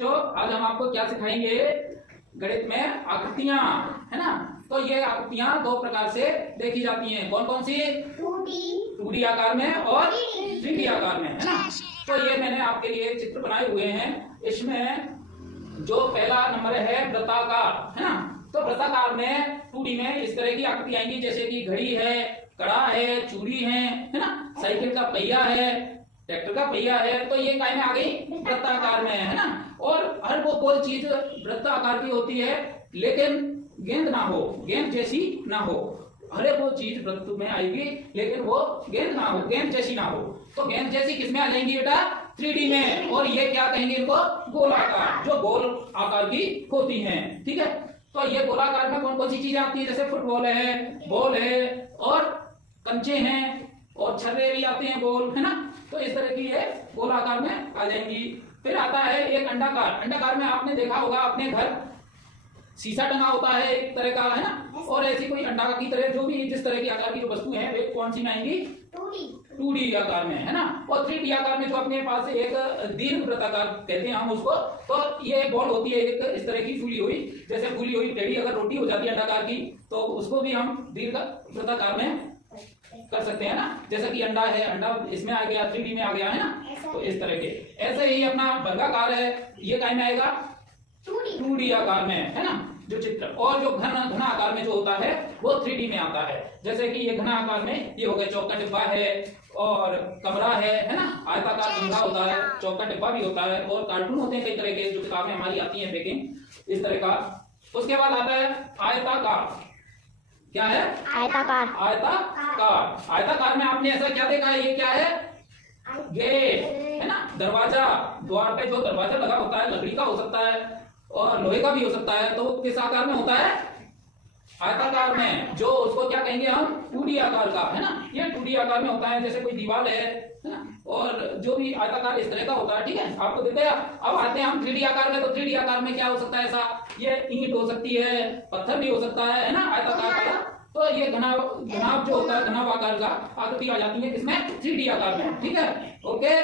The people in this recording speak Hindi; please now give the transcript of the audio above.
तो आज हम आपको क्या सिखाएंगे, गणित में आकृतियां, है ना। तो ये आकृतियां दो प्रकार से देखी जाती हैं। कौन कौन सी? 2D आकार में और 3D आकार में, है ना। तो ये मैंने आपके लिए चित्र बनाए हुए हैं। इसमें जो पहला नंबर है वृत्ताकार, है ना। तो वृत्ताकार में 2D में इस तरह की आकृति आएंगी, जैसे कि घड़ी है, कड़ा है, चूड़ी है ना। साइकिल का पहिया है, ट्रैक्टर का पहिया है। तो ये काय में आ गई? वृत्ताकार में, है ना। और हर वो कोई चीज वृत्ताकार की होती है, लेकिन गेंद ना हो, गेंद जैसी ना हो। हर एक वो चीज वृत्त में आएगी, लेकिन वो गेंद ना हो, गेंद जैसी ना हो। तो गेंद जैसी किसमें आ जाएंगी बेटा? 3D में। और ये क्या कहेंगे इनको? गोलाकार, जो गोल आकार की होती हैं, ठीक है। तो ये गोलाकार में कौन कौन सी चीजें आती है? जैसे फुटबॉल है, बॉल है, और कंचे हैं, और छर्रे भी आते हैं गोल, है ना। तो इस तरह की ये गोलाकार में आ जाएंगी। फिर आता है एक अंडाकार। अंडाकार में आपने देखा होगा अपने घर शीशा टंगा होता है एक तरह का, है ना। और ऐसी कोई अंडा की तरह जो भी जिस तरह की आकार की जो वस्तु है वे कौन सी में आएंगी? 2D आकार में, है ना। और 3D आकार में जो अपने पास एक दीर्घ वृत्ताकार कहते हैं हम उसको। तो ये बॉल होती है एक इस तरह की फूली हुई, जैसे फूली हुई टेढ़ी अगर रोटी हो जाती है अंडाकार की, तो उसको भी हम दीर्घ वृत्ताकार में कर सकते हैं ना। जैसा कि अंडा है, अंडा इसमें आ गया, 3D में आ गया, है ना। तो इस तरह के ऐसे ही अपना वर्गाकार है, ये काय में आएगा? 2D आकार में, है ना, जो चित्र। और जो घना आकार में जो होता है वो 3D में आता है। जैसे कि ये घना आकार में ये हो गया चौक का डिब्बा है, और कमरा है ना। आयताकार कमरा होता है, चौक का डिब्बा भी होता है, और कार्टून होते हैं कई तरह के जो किताबें हमारी आती है पैकिंग इस तरह का। उसके बाद आता है आयताकार। क्या है? आयताकार। आयताकार। आयताकार में आपने ऐसा क्या देखा है? ये क्या है? गेट, है ना। दरवाजा, द्वार पे जो दरवाजा लगा होता है लकड़ी का हो सकता है और लोहे का भी हो सकता है। तो किस आकार में होता है? आयताकार में। जो उसको क्या कहेंगे हम? 2D आकार का, है ना। ये 2D आकार में होता है। जैसे कोई दीवार है ना, और जो भी आयताकार इस तरह का होता है, ठीक है। आपको दिख गया। अब आते हैं हम 3D आकार में। तो 3D आकार में क्या हो सकता है? ऐसा ये ईंट हो सकती है, पत्थर भी हो सकता है ना, आयताकार का। तो ये घनाभ जो होता है, घनाभ आकार का आकृति आ जाती है किसमें? 3D आकार में, ठीक है। ओके।